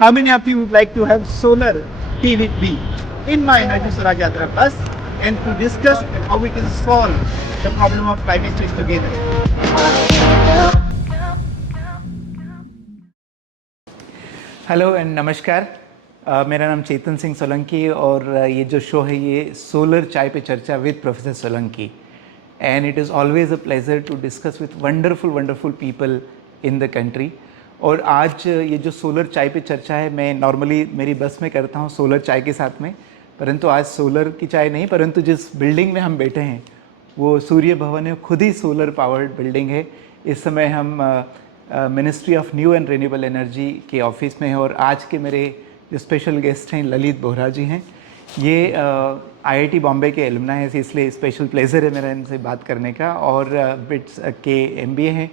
How many of you would like to have solar PVB in my Energy Swaraj Yatra bus and to discuss how we can solve the problem of climate change together? Hello and नमस्कार। मेरा नाम चेतन सिंह सोलंकी और ये जो show है ये solar चाय पे चर्चा with professor Solanki and it is always a pleasure to discuss with wonderful people in the country. और आज ये जो सोलर चाय पे चर्चा है मैं नॉर्मली मेरी बस में करता हूँ सोलर चाय के साथ में, परंतु आज सोलर की चाय नहीं, परंतु जिस बिल्डिंग में हम बैठे हैं वो सूर्य भवन है, खुद ही सोलर पावर्ड बिल्डिंग है। इस समय हम ministry of new and renewable energy के ऑफिस में है और आज के मेरे जो स्पेशल गेस्ट हैं ललित बोहरा जी हैं। ये आईआईटी बॉम्बे के एलुमना है, इसलिए स्पेशल प्लेजर है मेरा इनसे बात करने का। और बिट्स के एमबीए हैं,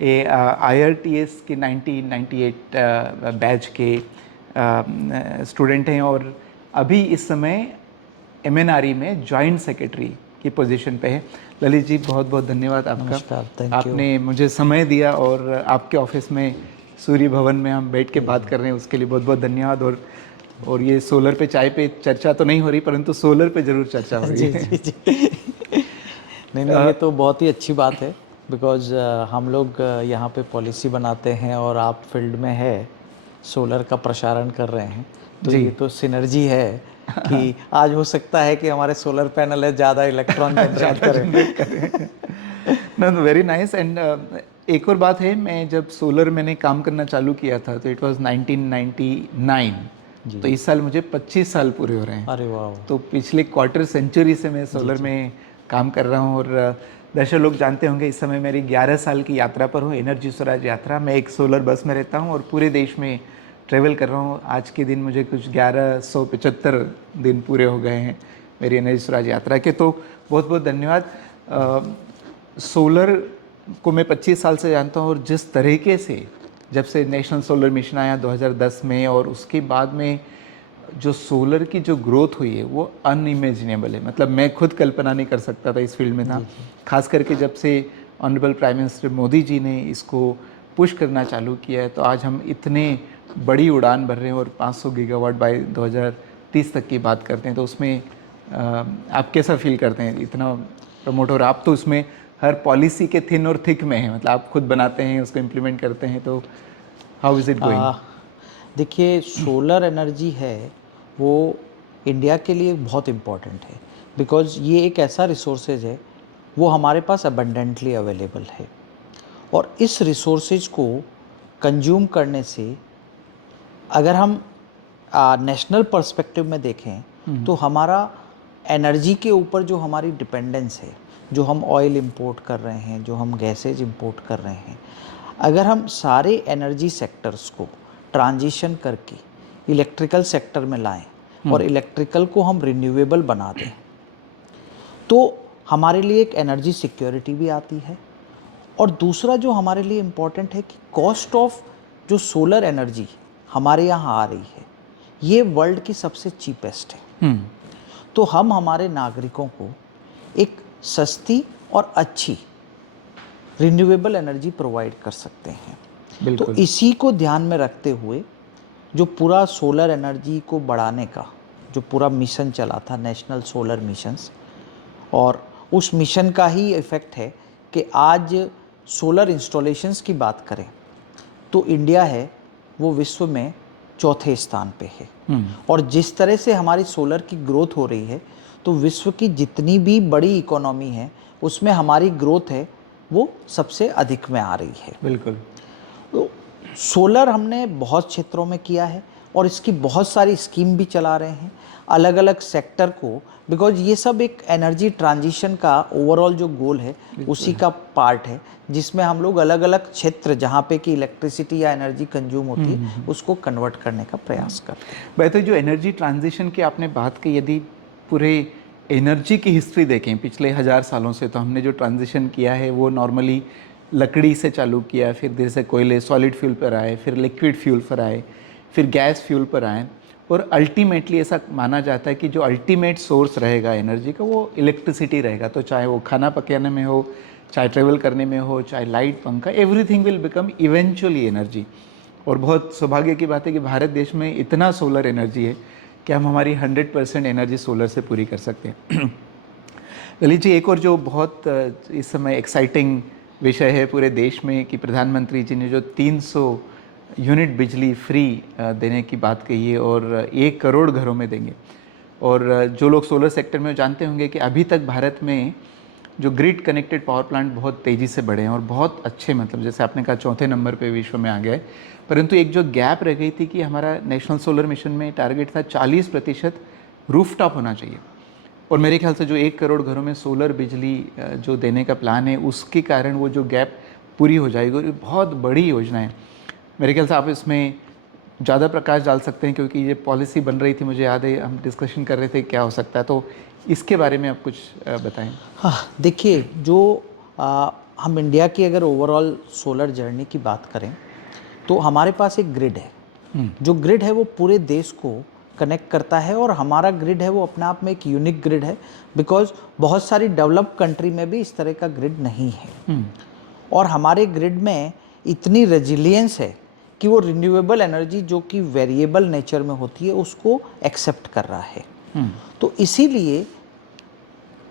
ये आईआरटीएस के 1998 बैच के स्टूडेंट हैं और अभी इस समय एमएनआरई में जॉइंट सेक्रेटरी की पोजीशन पे है। ललित जी बहुत बहुत धन्यवाद आपका, आपने मुझे समय दिया और आपके ऑफिस में सूर्य भवन में हम बैठ के बात कर रहे हैं उसके लिए बहुत बहुत धन्यवाद। और ये सोलर पे चाय पे चर्चा तो नहीं हो रही, परंतु सोलर पे ज़रूर चर्चा हो रही है। जी। नहीं, ये तो बहुत ही अच्छी बात है बिकॉज हम लोग यहाँ पे पॉलिसी बनाते हैं और आप फील्ड में है सोलर का प्रसारण कर रहे हैं, तो ये तो सिनर्जी है कि आज हो सकता है कि हमारे सोलर पैनल है ज़्यादा इलेक्ट्रॉन जनरेट करें। Know very nice. एंड एक और बात है, मैं जब सोलर मैंने काम करना चालू किया था तो इट वाज 1999, तो इस साल मुझे 25 साल पूरे हो रहे हैं। अरे वाह! तो पिछले क्वार्टर सेंचुरी से मैं सोलर में काम कर रहा हूँ और दर्शक लोग जानते होंगे इस समय मेरी 11 साल की यात्रा पर हूँ, एनर्जी स्वराज यात्रा। मैं एक सोलर बस में रहता हूँ और पूरे देश में ट्रैवल कर रहा हूँ। आज के दिन मुझे कुछ 1175 दिन पूरे हो गए हैं मेरी एनर्जी स्वराज यात्रा के, तो बहुत बहुत धन्यवाद। सोलर को मैं 25 साल से जानता हूँ और जिस तरीके से जब से नेशनल सोलर मिशन आया 2010 में और उसके बाद में जो सोलर की जो ग्रोथ हुई है वो अनइमेजिनेबल है। मतलब मैं खुद कल्पना नहीं कर सकता था इस फील्ड में था, खास करके जब से honourable prime minister Modi ji ने इसको पुश करना चालू किया है, तो आज हम इतने बड़ी उड़ान भर रहे हैं और 500 गीगावाट बाय 2030 तक की बात करते हैं। तो उसमें आप कैसा फील करते हैं इतना प्रमोट, और आप तो उसमें हर पॉलिसी के थिन और थिक में हैं, मतलब आप खुद बनाते हैं उसको इम्प्लीमेंट करते हैं, तो हाउ इज़ इट गोइंग? देखिए, सोलर एनर्जी है वो इंडिया के लिए बहुत इम्पॉर्टेंट है बिकॉज़ ये एक ऐसा रिसोर्सेज है वो हमारे पास अबंडेंटली अवेलेबल है और इस रिसोर्सेज को कंज्यूम करने से अगर हम नेशनल पर्सपेक्टिव में देखें तो हमारा एनर्जी के ऊपर जो हमारी डिपेंडेंस है, जो हम ऑयल इंपोर्ट कर रहे हैं, जो हम गैसेज इंपोर्ट कर रहे हैं, अगर हम सारे एनर्जी सेक्टर्स को ट्रांजिशन करके इलेक्ट्रिकल सेक्टर में लाएं और इलेक्ट्रिकल को हम रिन्यूएबल बना दें तो हमारे लिए एक एनर्जी सिक्योरिटी भी आती है। और दूसरा जो हमारे लिए इम्पॉर्टेंट है कि कॉस्ट ऑफ जो सोलर एनर्जी हमारे यहाँ आ रही है ये वर्ल्ड की सबसे चीपेस्ट है। तो हम हमारे नागरिकों को एक सस्ती और अच्छी रिन्यूएबल एनर्जी प्रोवाइड कर सकते हैं। तो इसी को ध्यान में रखते हुए जो पूरा सोलर एनर्जी को बढ़ाने का जो पूरा मिशन चला था, नेशनल सोलर मिशंस, और उस मिशन का ही इफ़ेक्ट है कि आज सोलर इंस्टॉलेशंस की बात करें तो इंडिया है वो विश्व में चौथे स्थान पे है। और जिस तरह से हमारी सोलर की ग्रोथ हो रही है तो विश्व की जितनी भी बड़ी इकोनॉमी है उसमें हमारी ग्रोथ है वो सबसे अधिक में आ रही है। बिल्कुल। तो सोलर हमने बहुत क्षेत्रों में किया है और इसकी बहुत सारी स्कीम भी चला रहे हैं अलग अलग सेक्टर को, बिकॉज ये सब एक एनर्जी ट्रांजिशन का ओवरऑल जो गोल है उसी का पार्ट है जिसमें हम लोग अलग अलग क्षेत्र जहाँ पे कि इलेक्ट्रिसिटी या एनर्जी कंज्यूम होती है उसको कन्वर्ट करने का प्रयास करते हैं। भाई तो जो एनर्जी ट्रांजिशन की आपने बात की, यदि पूरे एनर्जी की हिस्ट्री देखें पिछले 1000 सालों से, तो हमने जो ट्रांजिशन किया है वो नॉर्मली लकड़ी से चालू किया, फिर धीरे से कोयले सॉलिड फ्यूल पर आए, फिर लिक्विड फ्यूल पर आए, फिर गैस फ्यूल पर आए, और अल्टीमेटली ऐसा माना जाता है कि जो अल्टीमेट सोर्स रहेगा एनर्जी का वो इलेक्ट्रिसिटी रहेगा। तो चाहे वो खाना पकाने में हो, चाहे ट्रेवल करने में हो, चाहे लाइट पंखा, everything will become eventually energy. और बहुत सौभाग्य की बात है कि भारत देश में इतना सोलर एनर्जी है कि हम हमारी 100% एनर्जी सोलर से पूरी कर सकते हैं। ललित जी, एक और जो बहुत इस समय एक्साइटिंग विषय है पूरे देश में कि प्रधानमंत्री जी ने जो 300 यूनिट बिजली फ्री देने की बात कही है और 1 करोड़ घरों में देंगे। और जो लोग सोलर सेक्टर में जानते होंगे कि अभी तक भारत में जो ग्रिड कनेक्टेड पावर प्लांट बहुत तेज़ी से बढ़े हैं और बहुत अच्छे, मतलब जैसे आपने कहा चौथे नंबर पे विश्व में आ गया है। परंतु एक जो गैप रह गई थी कि हमारा नेशनल सोलर मिशन में टारगेट था 40% रूफटॉप होना चाहिए। और मेरे ख्याल से जो 1 करोड़ घरों में सोलर बिजली जो देने का प्लान है, उसके कारण वो जो गैप पूरी हो जाएगी और ये बहुत बड़ी योजना है। मेरे ख्याल से आप इसमें ज़्यादा प्रकाश डाल सकते हैं, क्योंकि ये पॉलिसी बन रही थी, मुझे याद है हम डिस्कशन कर रहे थे क्या हो सकता है, तो इसके बारे में आप कुछ बताएं। हाँ, देखिए जो हम इंडिया की अगर ओवरऑल सोलर जर्नी की बात करें तो हमारे पास एक ग्रिड है। जो ग्रिड है वो पूरे देश को कनेक्ट करता है और हमारा ग्रिड है वो अपने आप में एक यूनिक ग्रिड है, बिकॉज बहुत सारी डेवलप्ड कंट्री में भी इस तरह का ग्रिड नहीं है। और हमारे ग्रिड में इतनी रेजिलियंस है कि वो रिन्यूएबल एनर्जी जो कि वेरिएबल नेचर में होती है उसको एक्सेप्ट कर रहा है। तो इसीलिए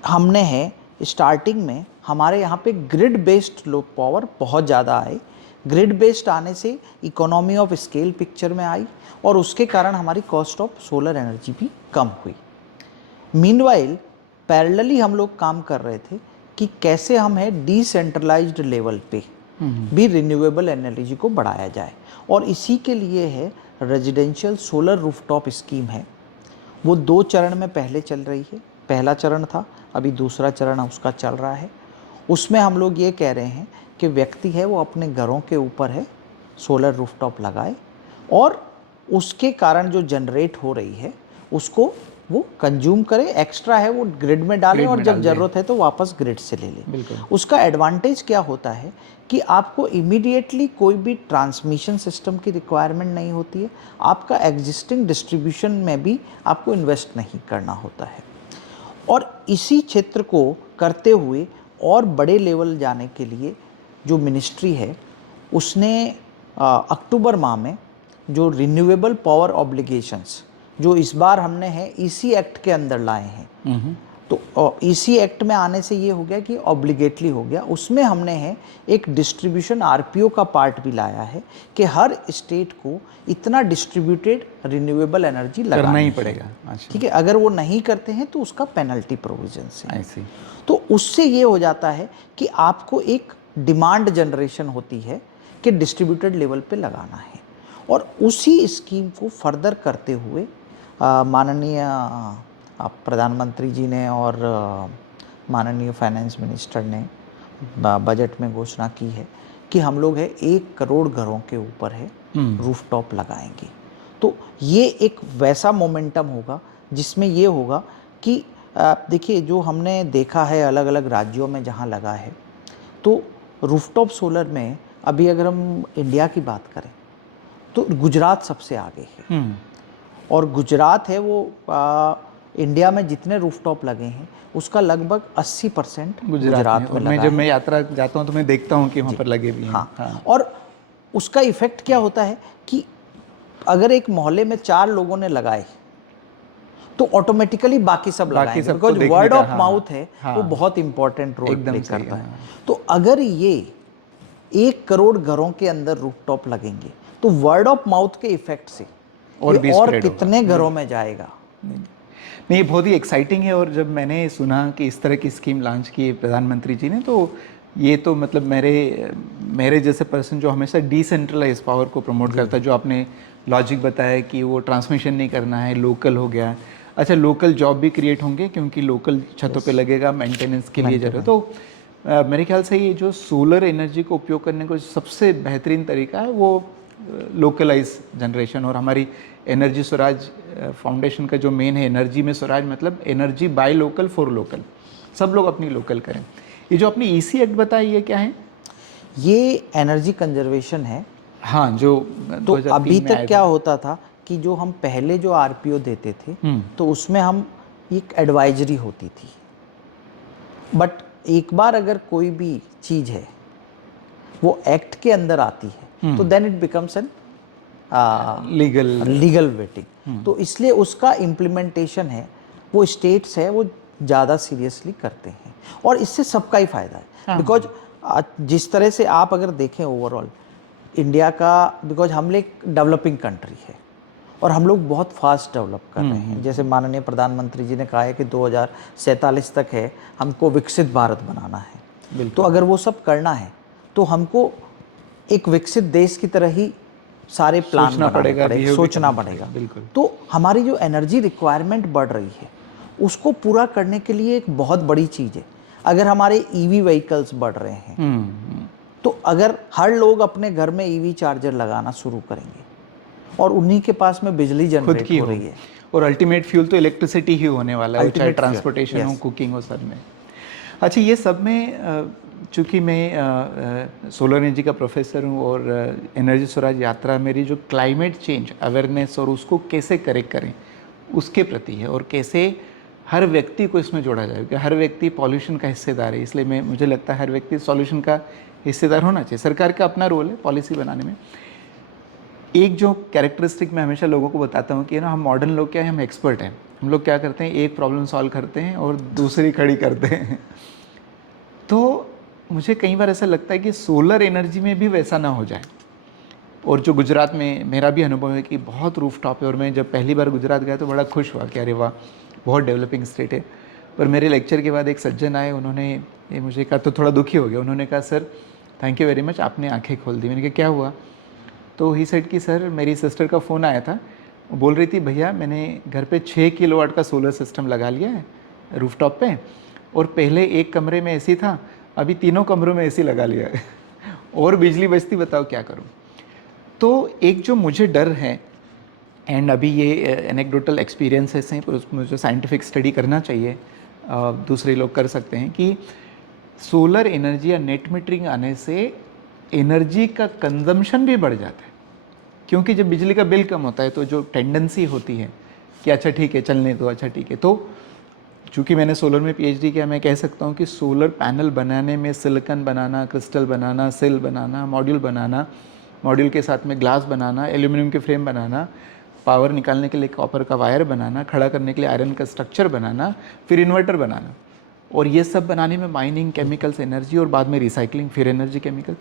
हमने है स्टार्टिंग में हमारे यहाँ पे ग्रिड बेस्ड लो पावर बहुत ज़्यादा आई। ग्रिड बेस्ड आने से इकोनॉमी ऑफ स्केल पिक्चर में आई और उसके कारण हमारी कॉस्ट ऑफ सोलर एनर्जी भी कम हुई। मीनवाइल पैरेलली हम लोग काम कर रहे थे कि कैसे हम है डिसेंट्रलाइज्ड लेवल पे भी रिन्यूएबल एनर्जी को बढ़ाया जाए, और इसी के लिए है रेजिडेंशियल सोलर रूफटॉप स्कीम है। वो 2 चरण में पहले चल रही है। पहला चरण था, अभी दूसरा चरण उसका चल रहा है। उसमें हम लोग ये कह रहे हैं कि व्यक्ति है वो अपने घरों के ऊपर है सोलर रूफटॉप लगाए और उसके कारण जो जनरेट हो रही है उसको वो कंज्यूम करे, एक्स्ट्रा है वो ग्रिड में डालें और जब ज़रूरत है तो वापस ग्रिड से ले लें। उसका एडवांटेज क्या होता है कि आपको इमीडिएटली कोई भी ट्रांसमिशन सिस्टम की रिक्वायरमेंट नहीं होती है, आपका एग्जिस्टिंग डिस्ट्रीब्यूशन में भी आपको इन्वेस्ट नहीं करना होता है। और इसी क्षेत्र को करते हुए और बड़े लेवल जाने के लिए जो मिनिस्ट्री है उसने अक्टूबर माह में जो रिन्यूएबल पावर ऑब्लिगेशंस जो इस बार हमने है ईसी एक्ट के अंदर लाए हैं, तो ईसी एक्ट में आने से ये हो गया कि ऑब्लिगेटली हो गया। उसमें हमने है एक डिस्ट्रीब्यूशन आरपीओ का पार्ट भी लाया है कि हर स्टेट को इतना डिस्ट्रीब्यूटेड रिन्यूएबल एनर्जी लगाना ही पड़ेगा। ठीक है, अगर वो नहीं करते हैं तो उसका पेनल्टी प्रोविजन है। तो उससे ये हो जाता है कि आपको एक डिमांड जनरेशन होती है कि डिस्ट्रीब्यूटेड लेवल पे लगाना है। और उसी स्कीम को फर्दर करते हुए माननीय प्रधानमंत्री जी ने और माननीय फाइनेंस मिनिस्टर ने बजट में घोषणा की है कि हम लोग है 1 करोड़ घरों के ऊपर है रूफटॉप लगाएंगे। तो ये एक वैसा मोमेंटम होगा जिसमें ये होगा कि देखिए जो हमने देखा है अलग अलग राज्यों में जहाँ लगा है, तो रूफटॉप सोलर में अभी अगर हम इंडिया की बात करें तो गुजरात सबसे आगे है। और गुजरात है वो इंडिया में जितने रूफटॉप लगे हैं उसका लगभग 80% गुजरात में लगा है। जब मैं यात्रा जाता हूँ तो मैं देखता हूँ कि वहाँ पर लगे भी हैं। हाँ। और उसका इफेक्ट क्या होता है कि अगर एक मोहल्ले में 4 लोगों ने लगाए तो ऑटोमेटिकली बाकी सब लगाएंगे, बिकॉज वर्ड ऑफ माउथ है वो बहुत इंपॉर्टेंट रोल प्ले करता है। तो अगर ये 1 करोड़ घरों के अंदर रूफटॉप लगेंगे तो वर्ड ऑफ माउथ के इफेक्ट से और कितने घरों में जाएगा। नहीं, बहुत ही एक्साइटिंग है। और जब मैंने सुना कि इस तरह की स्कीम लॉन्च की है प्रधानमंत्री जी ने, तो ये तो मतलब मेरे जैसे पर्सन जो हमेशा डिसेंट्रलाइज पावर को प्रमोट करता है, जो आपने लॉजिक बताया कि वो ट्रांसमिशन नहीं करना है, लोकल हो गया। अच्छा, लोकल जॉब भी क्रिएट होंगे क्योंकि लोकल छतों पे लगेगा, मेंटेनेंस के लिए जरूरत। तो मेरे ख्याल से ये जो सोलर एनर्जी को उपयोग करने का सबसे बेहतरीन तरीका है वो लोकलाइज जनरेशन। और हमारी एनर्जी स्वराज फाउंडेशन का जो मेन है एनर्जी में स्वराज, मतलब energy by local for local, सब लोग अपनी लोकल करें। ये जो आपने ईसी एक्ट बताया ये क्या है? ये एनर्जी कंजर्वेशन है। हाँ, जो तो अभी तक क्या होता था कि जो हम पहले जो आरपीओ देते थे तो उसमें हम एक एडवाइजरी होती थी, बट एक बार अगर कोई भी चीज़ है वो एक्ट के अंदर आती है तो then it becomes an legal waiting. तो इसलिए उसका इम्प्लीमेंटेशन है वो स्टेट्स है वो ज़्यादा सीरियसली करते हैं और इससे सबका ही फ़ायदा है। बिकॉज जिस तरह से आप अगर देखें ओवरऑल इंडिया का, बिकॉज हम एक डेवलपिंग कंट्री है और हम लोग बहुत फास्ट डेवलप कर रहे हैं। जैसे माननीय प्रधानमंत्री जी ने कहा है कि 2047 तक है हमको विकसित भारत बनाना है। तो अगर वो सब करना है तो हमको एक विकसित देश की तरह ही सारे प्लान बनाने पड़ेगा, सोचना पड़ेगा। बिल्कुल। तो हमारी जो एनर्जी रिक्वायरमेंट बढ़ रही है उसको पूरा करने के लिए एक बहुत बड़ी चीज़ है अगर हमारे ईवी व्हीकल्स बढ़ रहे हैं तो अगर हर लोग अपने घर में ईवी चार्जर लगाना शुरू करेंगे और उन्हीं के पास में बिजली जनरेट हो रही है और अल्टीमेट फ्यूल तो इलेक्ट्रिसिटी ही होने वाला है, चाहे ट्रांसपोर्टेशन हो, कुकिंग हो, सब में। अच्छा, ये सब में चूँकि मैं सोलर एनर्जी का प्रोफेसर हूँ और एनर्जी स्वराज यात्रा मेरी जो क्लाइमेट चेंज अवेयरनेस और उसको कैसे करेक्ट करें उसके प्रति है और कैसे हर व्यक्ति को इसमें जोड़ा जाए, क्योंकि हर व्यक्ति पॉल्यूशन का हिस्सेदार है। इसलिए मुझे लगता है हर व्यक्ति सॉल्यूशन का हिस्सेदार होना चाहिए। सरकार का अपना रोल है पॉलिसी बनाने में। एक जो कैरेक्टरिस्टिक मैं हमेशा लोगों को बताता हूँ कि ना हम मॉडर्न लोग क्या है, हम एक्सपर्ट हैं। हम लोग क्या करते हैं, एक प्रॉब्लम सॉल्व करते हैं और दूसरी खड़ी करते हैं। तो मुझे कई बार ऐसा लगता है कि सोलर एनर्जी में भी वैसा ना हो जाए। और जो गुजरात में मेरा भी अनुभव है कि बहुत रूफटॉप है और मैं जब पहली बार गुजरात गया तो बड़ा खुश हुआ कि अरे वाह, बहुत डेवलपिंग स्टेट है। पर मेरे लेक्चर के बाद एक सज्जन आए, उन्होंने ये मुझे कहा तो थोड़ा दुखी हो गया। उन्होंने कहा sir thank you very much, आपने आंखें खोल दी। मैंने कहा क्या हुआ? तो ही सेड कि सर मेरी सिस्टर का फ़ोन आया था, वो बोल रही थी भैया मैंने घर पे 6 किलोवाट का सोलर सिस्टम लगा लिया है रूफटॉप पे और पहले एक कमरे में एसी था, अभी तीनों कमरों में एसी लगा लिया है और बिजली बचती, बताओ क्या करूं। तो एक जो मुझे डर है, एंड अभी ये एनेक्डोटल एक्सपीरियंसेस हैं पर उसमें मुझे साइंटिफिक स्टडी करना चाहिए, दूसरे लोग कर सकते हैं, कि सोलर एनर्जी या नेट मीटरिंग आने से एनर्जी का कंजम्पशन भी बढ़ जाता है। क्योंकि जब बिजली का बिल कम होता है तो जो टेंडेंसी होती है कि अच्छा ठीक है चलने दो, अच्छा ठीक है। तो चूँकि मैंने सोलर में पीएचडी किया, मैं कह सकता हूँ कि सोलर पैनल बनाने में सिलिकॉन बनाना, क्रिस्टल बनाना, सेल बनाना, मॉड्यूल बनाना, मॉड्यूल के साथ में ग्लास बनाना, एल्यूमिनियम के फ्रेम बनाना, पावर निकालने के लिए कॉपर का वायर बनाना, खड़ा करने के लिए आयरन का स्ट्रक्चर बनाना, फिर इन्वर्टर बनाना, और ये सब बनाने में माइनिंग, केमिकल्स, एनर्जी और बाद में रिसाइकलिंग, फिर एनर्जी, केमिकल।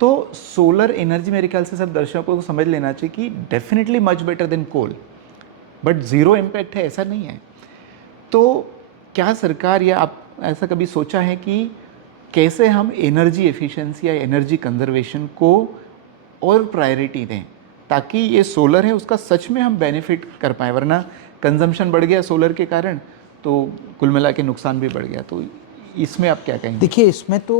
तो सोलर एनर्जी मेरे ख्याल से सब दर्शकों को समझ लेना चाहिए कि definitely much better than coal, but zero impact है ऐसा नहीं है। तो क्या सरकार या आप ऐसा कभी सोचा है कि कैसे हम एनर्जी एफिशिएंसी या एनर्जी कंजर्वेशन को और प्रायोरिटी दें ताकि ये सोलर है उसका सच में हम बेनिफिट कर पाएँ, वरना कंजम्पशन बढ़ गया सोलर के कारण तो कुल मिला के नुकसान भी बढ़ गया। तो इसमें आप क्या कहेंगे? देखिए इसमें तो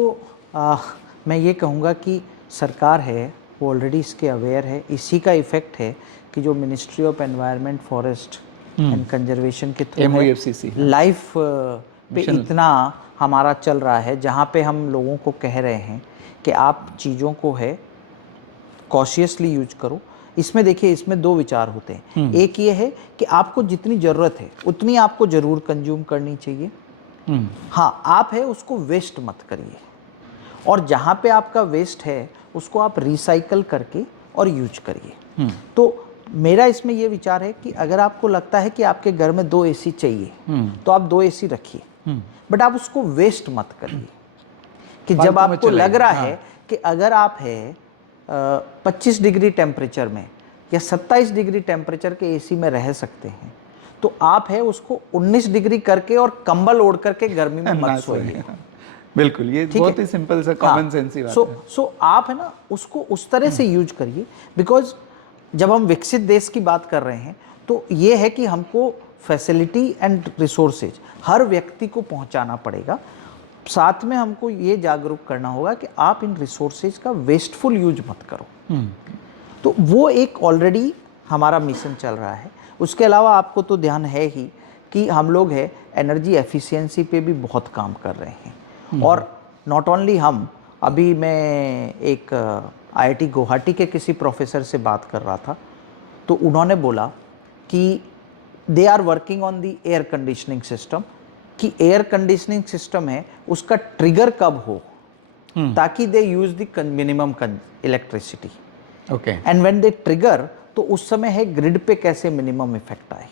मैं ये कहूँगा कि सरकार है वो ऑलरेडी इसके अवेयर है। इसी का इफ़ेक्ट है कि जो ministry of environment, forest and conservation के थ्रू MOFCC लाइफ पे इतना हमारा चल रहा है, जहाँ पे हम लोगों को कह रहे हैं कि आप चीज़ों को है कॉशियसली यूज करो। इसमें देखिए इसमें दो विचार होते हैं। एक ये है कि आपको जितनी ज़रूरत है उतनी आपको ज़रूर कंज्यूम करनी चाहिए। हाँ, आप है उसको वेस्ट मत करिए, और जहाँ पे आपका वेस्ट है उसको आप रिसाइकल करके और यूज करिए। तो मेरा इसमें ये विचार है कि अगर आपको लगता है कि आपके घर में 2 एसी चाहिए तो आप 2 एसी रखिए, बट आप उसको वेस्ट मत करिए। कि जब आपको लग रहा है कि अगर आप है 25 डिग्री टेम्परेचर में या 27 डिग्री टेम्परेचर के एसी में रह सकते हैं तो आप है उसको 19 डिग्री करके और कंबल ओढ़ करके गर्मी में मत सोइए। बिल्कुल, ये बहुत ही सिंपल सा कॉमन सेंस ही बात है। सो आप है ना उसको उस तरह से यूज करिए। बिकॉज जब हम विकसित देश की बात कर रहे हैं तो ये है कि हमको फैसिलिटी एंड रिसोर्सेज हर व्यक्ति को पहुंचाना पड़ेगा। साथ में हमको ये जागरूक करना होगा कि आप इन रिसोर्सेज का वेस्टफुल यूज मत करो। तो वो एक ऑलरेडी हमारा मिशन चल रहा है। उसके अलावा आपको तो ध्यान है ही कि हम लोग है एनर्जी एफिशिएंसी पे भी बहुत काम कर रहे हैं। और नॉट ओनली हम, अभी मैं एक IIT गुवाहाटी के किसी प्रोफेसर से बात कर रहा था तो उन्होंने बोला कि they are working on the air conditioning system, कि एयर कंडीशनिंग सिस्टम है उसका ट्रिगर कब हो ताकि they use the minimum electricity. Okay. And when they trigger तो उस समय है ग्रिड पे कैसे मिनिमम इफेक्ट आए।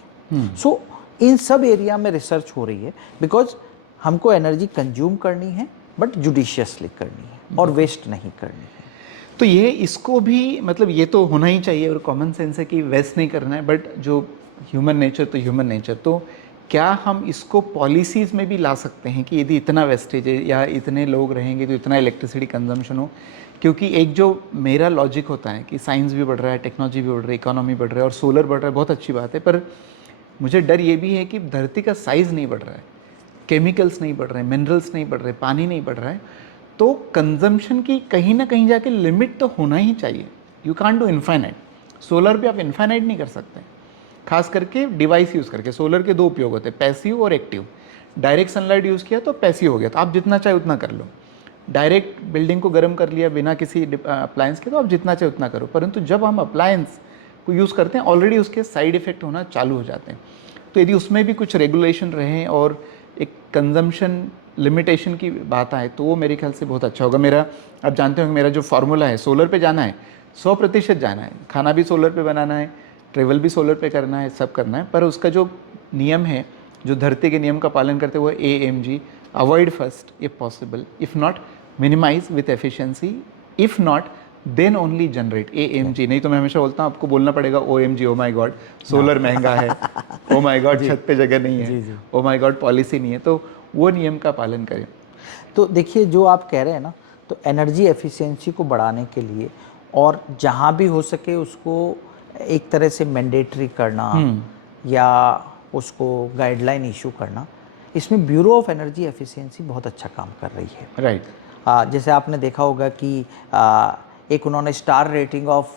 सो इन सब एरिया में रिसर्च हो रही है, बिकॉज हमको एनर्जी कंज्यूम करनी है बट जुडिशियसली करनी है और वेस्ट नहीं करनी है। तो ये इसको भी मतलब ये तो होना ही चाहिए और कॉमन सेंस है कि वेस्ट नहीं करना है, बट जो ह्यूमन नेचर तो ह्यूमन नेचर, तो क्या हम इसको पॉलिसीज़ में भी ला सकते हैं कि यदि इतना वेस्टेज है या इतने लोग रहेंगे तो इतना इलेक्ट्रिसिटी कंजम्पशन हो? क्योंकि एक जो मेरा लॉजिक होता है कि साइंस भी बढ़ रहा है, टेक्नोलॉजी भी बढ़ रही है, इकोनॉमी बढ़ रहा है और सोलर बढ़ रहा है, बहुत अच्छी बात है, पर मुझे डर ये भी है कि धरती का साइज़ नहीं बढ़ रहा है, केमिकल्स नहीं बढ़ रहे हैं, मिनरल्स नहीं बढ़ रहे, पानी नहीं बढ़ रहा है, तो कंजम्पशन की कहीं ना कहीं जाके लिमिट तो होना ही चाहिए। You can't do infinite. Solar पे आप इन्फाइनाइट नहीं कर सकते, खास करके डिवाइस यूज़ करके। सोलर के दो उपयोग होते हैं, पैसिव और एक्टिव। डायरेक्ट सनलाइट यूज़ किया तो पैसिव हो गया, तो आप जितना चाहे उतना कर लो। डायरेक्ट बिल्डिंग को गर्म कर लिया बिना किसी अप्लायंस के, तो आप जितना चाहे उतना करो। परंतु जब हम अप्लायंस को यूज़ करते हैं, ऑलरेडी उसके साइड इफ़ेक्ट होना चालू हो जाते हैं। तो यदि उसमें भी कुछ रेगुलेशन रहे और एक कंजम्पशन लिमिटेशन की बात आए, तो वो मेरे ख्याल से बहुत अच्छा होगा। मेरा, आप जानते होंगे मेरा जो फार्मूला है, सोलर पे जाना है, 100% जाना है, खाना भी सोलर पे बनाना है, ट्रेवल भी सोलर पे करना है, सब करना है। पर उसका जो नियम है, जो धरती के नियम का पालन करते हुए AMG, avoid first if possible, if not minimise with efficiency, if not then only generate. AMG नहीं तो मैं हमेशा बोलता हूँ आपको बोलना पड़ेगा OMG, ओ माई गॉड सोलर महंगा है, ओ माई गॉड छत पे जगह नहीं है, ओ माई गॉड पॉलिसी नहीं है। तो वो नियम का पालन करें। तो देखिए, जो आप कह रहे हैं ना, तो एनर्जी एफिशिएंसी को बढ़ाने के लिए और जहाँ भी हो सके उसको एक तरह से मैंडेटरी करना या उसको गाइडलाइन इशू करना, इसमें ब्यूरो ऑफ एनर्जी एफिशिएंसी बहुत अच्छा काम कर रही है। राइट। जैसे आपने देखा होगा कि एक उन्होंने स्टार रेटिंग ऑफ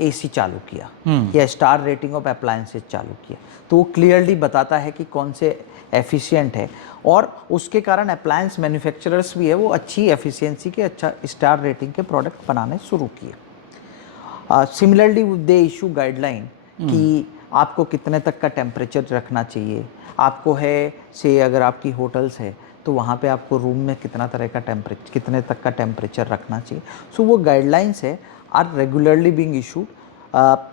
AC चालू किया या स्टार रेटिंग ऑफ अप्लायंसेस चालू किया, तो वो क्लियरली बताता है कि कौन से एफिशिएंट है, और उसके कारण अप्लायंस मैन्युफैक्चरर्स भी है वो अच्छी एफिशिएंसी के, अच्छा स्टार रेटिंग के प्रोडक्ट बनाने शुरू किए। सिमिलरली दे इशू गाइडलाइन कि आपको कितने तक का टेम्परेचर रखना चाहिए, आपको है से अगर आपकी होटल्स है तो वहाँ पे आपको रूम में कितना तरह का टेम्परेचर, कितने तक का टेम्परेचर रखना चाहिए। सो वो गाइडलाइंस है आर रेगुलरली बीइंग इशूड।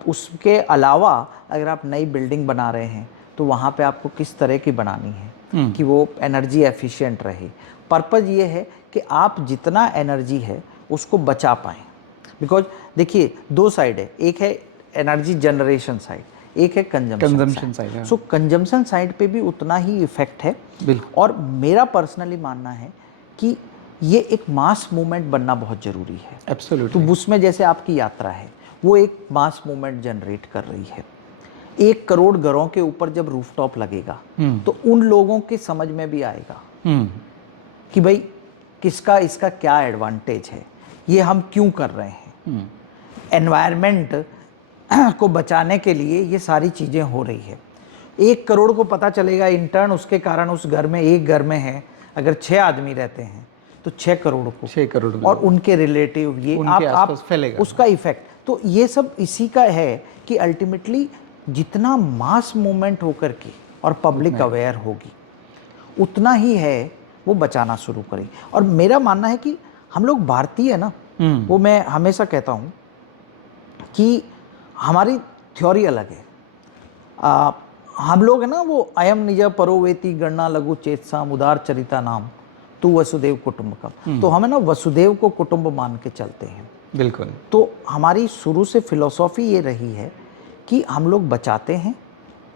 उसके अलावा अगर आप नई बिल्डिंग बना रहे हैं तो वहाँ पे आपको किस तरह की बनानी है कि वो एनर्जी एफिशिएंट रहे। पर्पज़ ये है कि आप जितना एनर्जी है उसको बचा पाएँ, बिकॉज देखिए दो साइड है, एक है एनर्जी जनरेशन साइड, एक है कंजम्पशन साइड। सो कंजम्पशन साइड पे भी उतना ही इफेक्ट है। और मेरा पर्सनली मानना है कि ये एक मास मूवमेंट बनना बहुत ज़रूरी है। एब्सोल्युटली। तो उसमें जैसे आपकी यात्रा है वो एक मास मूवमेंट जनरेट कर रही है। 1 करोड़ घरों के ऊपर जब रूफटॉप लगेगा तो उन लोगों के समझ में भी आएगा कि भाई किसका इसका क्या एडवांटेज है, ये हम क्यों कर रहे हैं। एनवायरनमेंट को बचाने के लिए ये सारी चीज़ें हो रही है। 1 करोड़ को पता चलेगा इंटर्न, उसके कारण उस घर में, एक घर में है अगर 6 आदमी रहते हैं तो 6 करोड़ को, 6 करोड़ और उनके रिलेटिव, ये उनके आप आसपास फैलेगा उसका इफेक्ट। तो ये सब इसी का है कि अल्टीमेटली जितना मास मूवमेंट होकर के और पब्लिक अवेयर होगी उतना ही है वो बचाना शुरू करेगी। और मेरा मानना है कि हम लोग भारतीय ना, वो मैं हमेशा कहता हूँ कि हमारी थ्योरी अलग है। हम लोग है ना वो अयम निज परोवेति गणना लघु चेतसाम उदार चरिता नाम तू वसुदेव कुटुंबकम। तो हमें ना वसुदेव को कुटुंब मान के चलते हैं। बिल्कुल। तो हमारी शुरू से फिलॉसफी ये रही है कि हम लोग बचाते हैं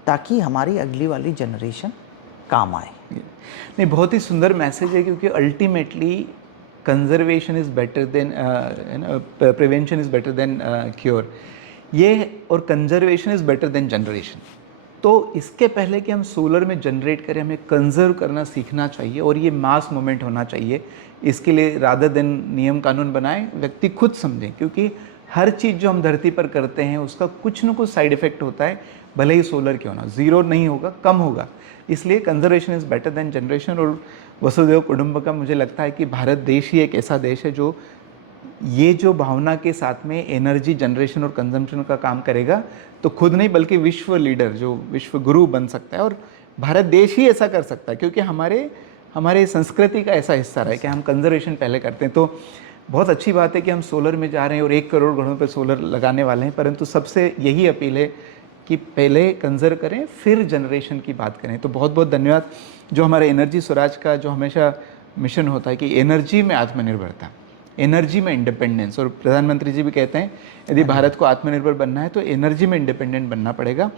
ताकि हमारी अगली वाली जनरेशन काम आए। नहीं, बहुत ही सुंदर मैसेज है, क्योंकि ultimately conservation is better than prevention is better than cure, ये, और conservation is better than generation. तो इसके पहले कि हम सोलर में जनरेट करें, हमें कंजर्व करना सीखना चाहिए, और ये मास मूवमेंट होना चाहिए। इसके लिए रादर देन नियम कानून बनाएं, व्यक्ति खुद समझें, क्योंकि हर चीज़ जो हम धरती पर करते हैं उसका कुछ न कुछ साइड इफ़ेक्ट होता है, भले ही सोलर क्यों ना, ज़ीरो नहीं होगा, कम होगा। इसलिए conservation is better than generation. और वसुदेव कुटुंबकम, मुझे लगता है कि भारत देश ही एक ऐसा देश है जो ये जो भावना के साथ में एनर्जी जनरेशन और कंजम्पशन का काम करेगा, तो खुद नहीं बल्कि विश्व लीडर, जो विश्व गुरु बन सकता है। और भारत देश ही ऐसा कर सकता है, क्योंकि हमारे संस्कृति का ऐसा हिस्सा रहा है कि हम कंजर्वेशन पहले करते हैं। तो बहुत अच्छी बात है कि हम सोलर में जा रहे हैं और 1 करोड़ घरों पे सोलर लगाने वाले हैं, परंतु सबसे यही अपील है कि पहले कंजर्व करें फिर जनरेशन की बात करें। तो बहुत बहुत धन्यवाद। जो हमारे एनर्जी स्वराज का जो हमेशा मिशन होता है कि एनर्जी में आत्मनिर्भरता, एनर्जी में इंडिपेंडेंस, और प्रधानमंत्री जी भी कहते हैं यदि भारत को आत्मनिर्भर बनना है तो एनर्जी में इंडिपेंडेंट बनना पड़ेगा।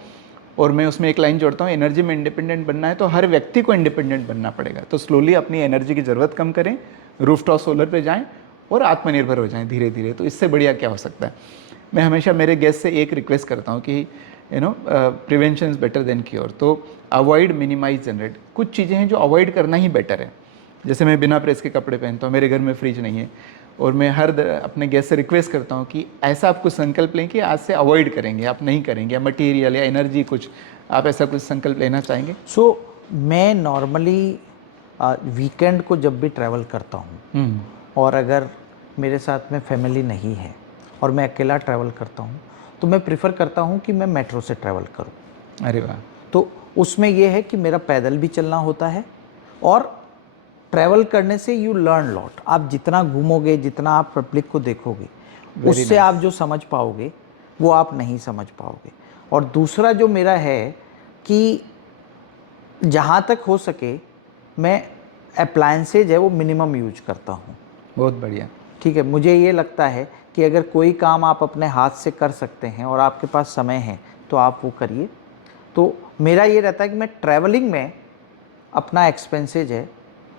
और मैं उसमें एक लाइन जोड़ता हूँ, एनर्जी में इंडिपेंडेंट बनना है तो हर व्यक्ति को इंडिपेंडेंट बनना पड़ेगा। तो स्लोली अपनी एनर्जी की ज़रूरत कम करें, रूफटॉप सोलर पे जाएं और आत्मनिर्भर हो जाएं धीरे धीरे। तो इससे बढ़िया क्या हो सकता है। मैं हमेशा मेरे गेस्ट से एक रिक्वेस्ट करता हूँ कि prevention is better than cure. तो अवॉइड, मिनिमाइज, जनरेट। कुछ चीज़ें हैं जो अवॉइड करना ही बेटर है। जैसे मैं बिना प्रेस के कपड़े पहनता हूँ, मेरे घर में फ्रिज नहीं है, और मैं अपने गेस्ट से रिक्वेस्ट करता हूँ कि ऐसा आप कुछ संकल्प लें कि आज से अवॉइड करेंगे, आप नहीं करेंगे, या मटेरियल या एनर्जी कुछ, आप ऐसा कुछ संकल्प लेना चाहेंगे? मैं नॉर्मली वीकेंड को जब भी ट्रैवल करता हूँ और अगर मेरे साथ में फैमिली नहीं है और मैं अकेला ट्रैवल करता हूँ तो मैं प्रेफर करता हूँ कि मैं मेट्रो से ट्रैवल करूँ। अरे वाह। तो उसमें यह है कि मेरा पैदल भी चलना होता है और ट्रैवल करने से यू लर्न लॉट। आप जितना घूमोगे, जितना आप पब्लिक को देखोगे, उससे आप जो समझ पाओगे वो आप नहीं समझ पाओगे। और दूसरा जो मेरा है कि जहाँ तक हो सके मैं अप्लायंसेज है वो मिनिमम यूज करता हूँ। बहुत बढ़िया। ठीक है, मुझे ये लगता है कि अगर कोई काम आप अपने हाथ से कर सकते हैं और आपके पास समय है तो आप वो करिए। तो मेरा ये रहता है कि मैं ट्रैवलिंग में अपना एक्सपेंसेज है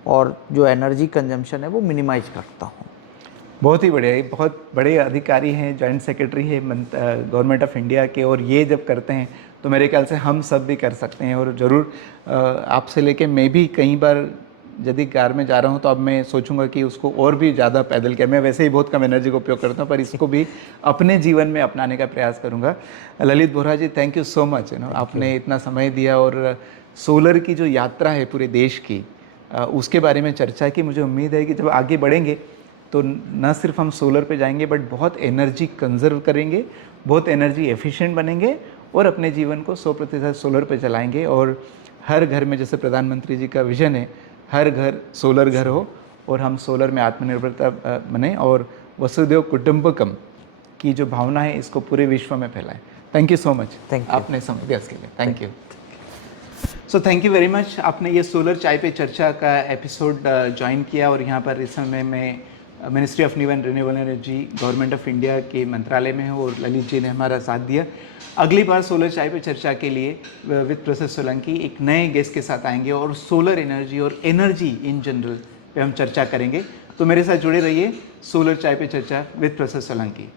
और जो एनर्जी कंजम्पशन है वो मिनिमाइज करता हूँ। बहुत ही बढ़िया। ये बहुत बड़े अधिकारी हैं, जॉइंट सेक्रेटरी है गवर्नमेंट ऑफ इंडिया के, और ये जब करते हैं तो मेरे ख्याल से हम सब भी कर सकते हैं। और ज़रूर आपसे लेके मैं भी कई बार यदि कार में जा रहा हूँ तो अब मैं सोचूंगा कि उसको और भी ज़्यादा पैदल किया। मैं वैसे ही बहुत कम एनर्जी का उपयोग करता हूँ, पर इसको भी अपने जीवन में अपनाने का प्रयास करूँगा। ललित बोहरा जी, थैंक यू सो मच। आपने इतना समय दिया और सोलर की जो यात्रा है पूरे देश की, उसके बारे में चर्चा की। मुझे उम्मीद है कि जब आगे बढ़ेंगे तो न सिर्फ हम सोलर पे जाएंगे, बट बहुत एनर्जी कंजर्व करेंगे, बहुत एनर्जी एफिशिएंट बनेंगे और अपने जीवन को 100% सोलर पे चलाएंगे। और हर घर में, जैसे प्रधानमंत्री जी का विजन है, हर घर सोलर घर हो और हम सोलर में आत्मनिर्भरता बने और वसुधैव कुटुंबकम की जो भावना है इसको पूरे विश्व में फैलाएं। Thank you so much. Thank you. आपने समय दिया इसके लिए, thank you. So thank you very much. आपने ये सोलर चाय पे चर्चा का एपिसोड ज्वाइन किया, और यहाँ पर इस समय मैं ministry of new and renewable energy, government of India के मंत्रालय में हूँ, और ललित जी ने हमारा साथ दिया। अगली बार सोलर चाय पे चर्चा के लिए विद प्रोफेसर सोलंकी एक नए गेस्ट के साथ आएंगे और सोलर एनर्जी और एनर्जी इन जनरल पे हम चर्चा करेंगे। तो मेरे साथ जुड़े रहिए सोलर चाय पे चर्चा विद प्रोफेसर सोलंकी।